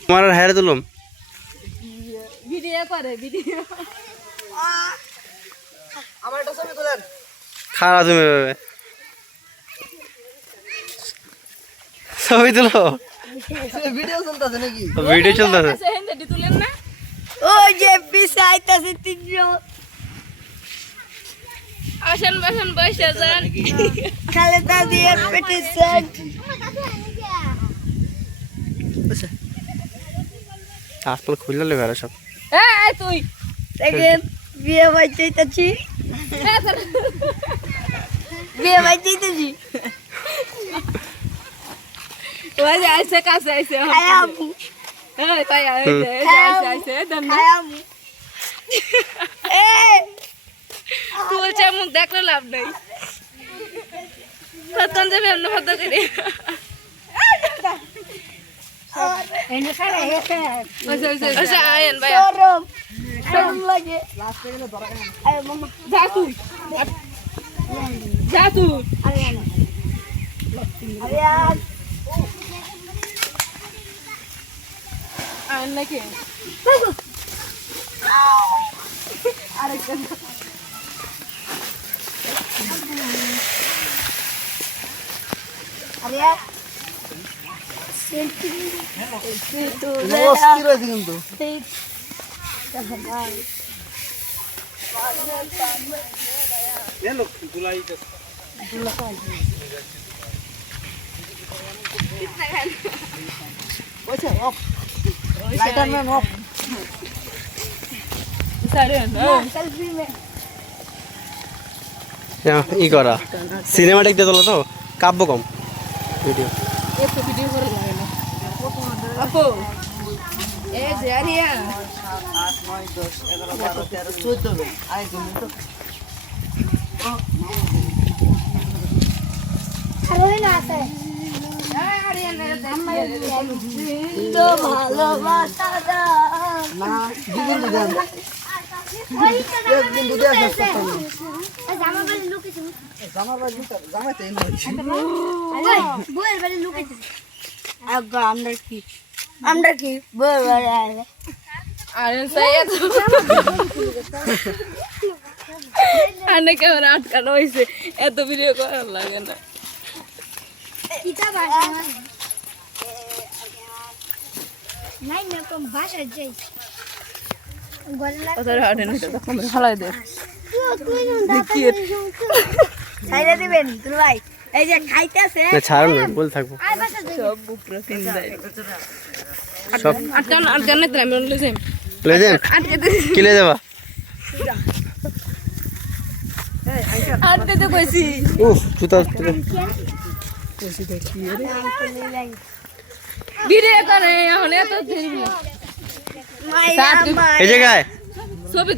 তোমার আর হায়ারে তুলুম ভিডিও করে ভিডিও আমার একটা ছবি তোলেন। খারাপ তুমি এভাবে ছবি তুলো ভিডিও চলতেছে নাকি? ভিডিও চলতেছে হেন্দি তুলেন না ওই যে পিছে আইতাছে তিনজন আসেন বসেন বসে যান খালেদা দিয়ে পেটে সেট আসল খুললে লেবে আর সব এই তুই সেকেন্ড বিয়ে ভাই চাইতাছি বিয়ে ভাই চাইতাছি ওই যে আইছে কাছে আইছে আয়ামু এই তাই আইছে আইছে দেন না আয়ামু এ তুলছে মুখ দেখলে লাভ নাই কতক্ষণ যাবে অন্য ভাত করে এনে খাড়া হেতে আচ্ছা আয়েন ভাই গরম গরম লাগে আয় মামা যা তুই যা তুই আরে আরে আয়েন নাকি আরে সেলফি তো অস্থির হয়েছে কিন্তু। ওইছে, off. Lighter man, off. সারেন সেলফি মে ই করা সিনেমাটিক দিয়ে তোলা তো কাব্য কম ভিডিও এত ভিডিও করে লাগে না আপু এ জারিয়া 8, 9, 10, 11, 12, 13, 14 জন। আয় তুমি তো। আরে না আছে তো ভালোবাসা দাও না, দ্বিগুণ দিবেন। একদিন দুধে আসে সপ্তাহে। জামা বাড়ি লুকিয়েছে জামার বাড়ি তো- জামাই তো এনে হচ্ছে। বউয়ের বাড়ি লুকিয়েছে আগে আমরা কি বউয়ের বাড়ি আরে আরে সাইয়া আনে কেমন আটকানো হয়েছে এত ভিডিও করার লাগে না কিতা ভাষা নাই না কোন ভাষা যাই গলা কত হাটে নিতে তখন হালাই দে ছাইরা দিবেন তুই ভাই এই যে খাইতেছে না ছাড়ুন না বল থাকবো আর ভাষা যাই সব বুকরা তিন দেয় সব আটকান না আমি লই যাই প্লেজেন্ট আটকে দে কি লে যাবা আটকে দে কইছি উফ জুতা ভিডিও করে এখন এত দেরি মাইয়া এই জায়গায় ছবি